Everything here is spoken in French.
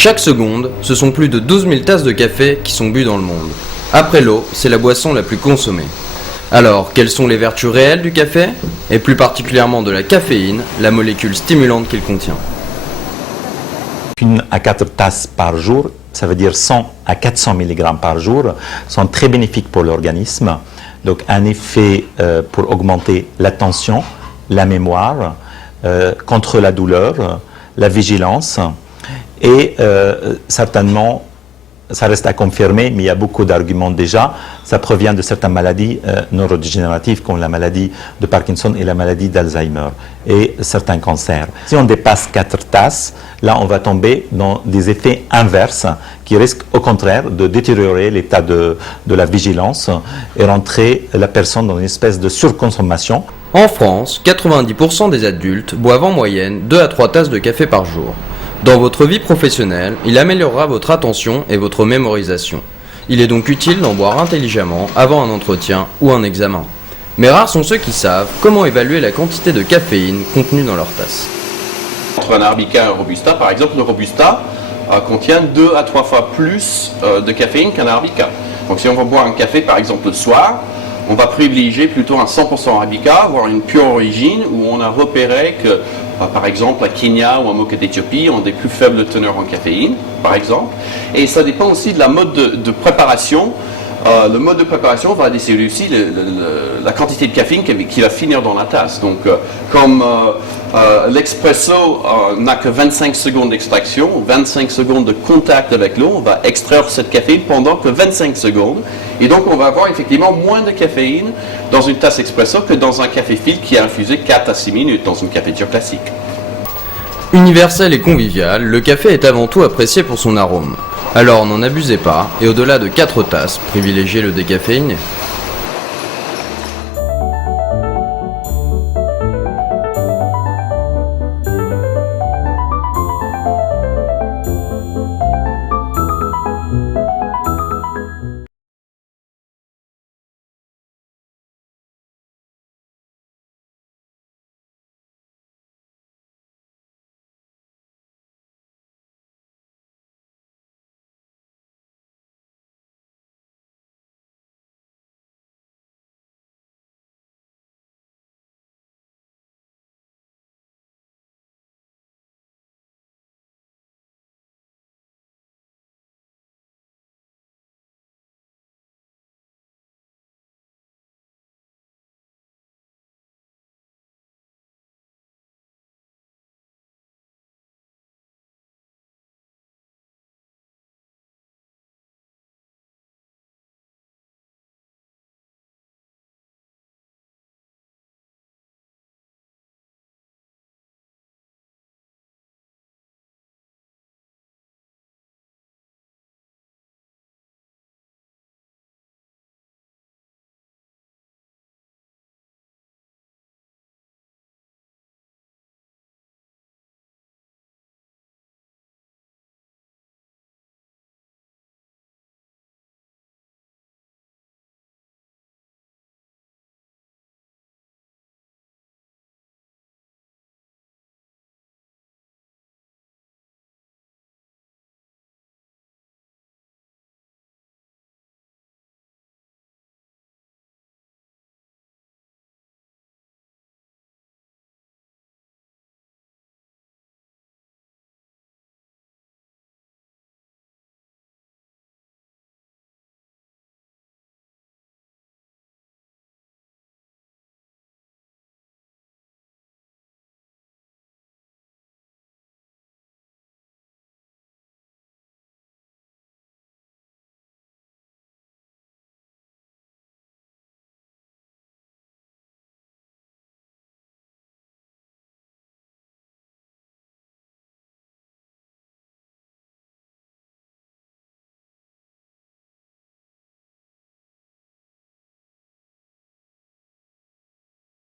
Chaque seconde, ce sont plus de 12 000 tasses de café qui sont bues dans le monde. Après l'eau, c'est la boisson la plus consommée. Alors, quelles sont les vertus réelles du café? Et plus particulièrement de la caféine, la molécule stimulante qu'il contient. 1 à 4 tasses par jour, ça veut dire 100 à 400 mg par jour, sont très bénéfiques pour l'organisme. Donc un effet pour augmenter l'attention, la mémoire, contre la douleur, la vigilance et certainement, ça reste à confirmer, mais il y a beaucoup d'arguments déjà, ça provient de certaines maladies neurodégénératives comme la maladie de Parkinson et la maladie d'Alzheimer et certains cancers. Si on dépasse 4 tasses, là on va tomber dans des effets inverses qui risquent au contraire de détériorer l'état de la vigilance et rentrer la personne dans une espèce de surconsommation. En France, 90% des adultes boivent en moyenne 2 à 3 tasses de café par jour. Dans votre vie professionnelle, il améliorera votre attention et votre mémorisation. Il est donc utile d'en boire intelligemment avant un entretien ou un examen. Mais rares sont ceux qui savent comment évaluer la quantité de caféine contenue dans leur tasse. Entre un Arabica et un Robusta, par exemple, le Robusta contient 2 à 3 fois plus de caféine qu'un Arabica. Donc si on va boire un café, par exemple, le soir, on va privilégier plutôt un 100% Arabica, voire une pure origine, où on a repéré que, par exemple, la Kenya ou un Moka d'Éthiopie ont des plus faibles teneurs en caféine, par exemple. Et ça dépend aussi de la mode de préparation. Le mode de préparation va décider aussi la quantité de caféine qui va finir dans la tasse. Donc, comme l'expresso n'a que 25 secondes d'extraction, 25 secondes de contact avec l'eau, on va extraire cette caféine pendant que 25 secondes. Et donc, on va avoir effectivement moins de caféine dans une tasse expresso que dans un café filtre qui est infusé 4 à 6 minutes dans une cafetière classique. Universel et convivial, le café est avant tout apprécié pour son arôme. Alors n'en abusez pas, et au-delà de 4 tasses, privilégiez le décaféiné.